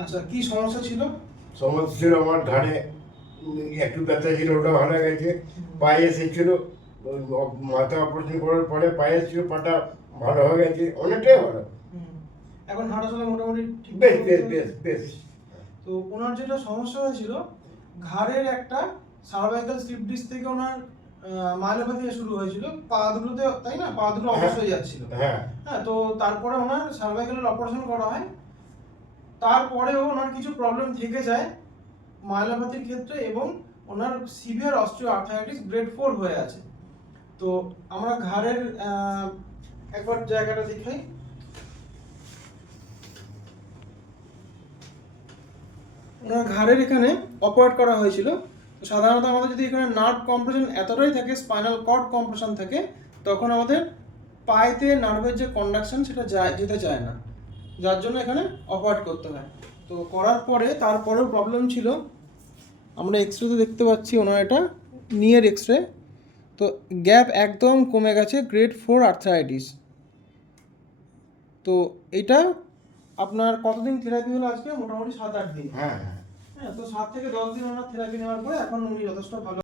আচ্ছা, কি সমস্যা ছিল? সমস্যা ছিল আমার ঘাড়ে একটু ব্যথা ছিল, ওটা ভালো গেছে। পায়ে এসেছিল, মাথা অপারেশন করার পরে পায়ে এসেছিল, পাটা ভালো হয়ে গেছে, অনেকটাই ভালো। হুম। এখন হাঁটাচলা মোটামুটি ঠিক বেশ বেশ বেশ বেশ। তো ওনার যেটা সমস্যা হয়েছিল, ঘাড়ের একটা সার্ভাইকাল স্লিপ ডিস্ক থেকে ওনার মাইলোপ্যাথি শুরু হয়েছিল পা দুটোতে, তাই না? পা দুটো অবশ হয়ে যাচ্ছিল। হ্যাঁ হ্যাঁ, তো তারপরে ওনার সার্ভাইকালের অপারেশন করা হয়। তারপরেও ওনার কিছু প্রবলেম থেকে যায় মাইলোপ্যাথির ক্ষেত্রে, এবং ওনার সিভিয়ার অস্টিও আর্থারাইটিস গ্রেড 4 হয়ে আছে। তো আমরা ঘাড়ের একবার জায়গাটা দেখাই। ওনার ঘাড়ের এখানে অপারেট করা হয়েছিল। তো সাধারণত আমাদের যদি এখানে নার্ভ কম্প্রেশন এতটাই থাকে, স্পাইনাল কর্ড কম্প্রেশন থাকে, তখন আমাদের পায়েতে নার্ভের যে কন্ডাকশন সেটা যেতে চায় না, যার জন্য এখানে অপারেট করতে হয়। তো করার পরে তারপরেও প্রবলেম ছিল। আমরা এক্সরেতে দেখতে পাচ্ছি ওনার এটা নিয়ের এক্সরে। তো গ্যাপ একদম কমে গেছে, গ্রেড 4 আর্থ্রাইটিস। তো এটা আপনার কতদিন থেরাপি হলো আজকে? মোটামুটি 7-8 দিন। হ্যাঁ হ্যাঁ। হ্যাঁ, তো 7 থেকে 10 দিন ওনার থেরাপি নেওয়ার পরে এখন উনি যথেষ্ট ভালো।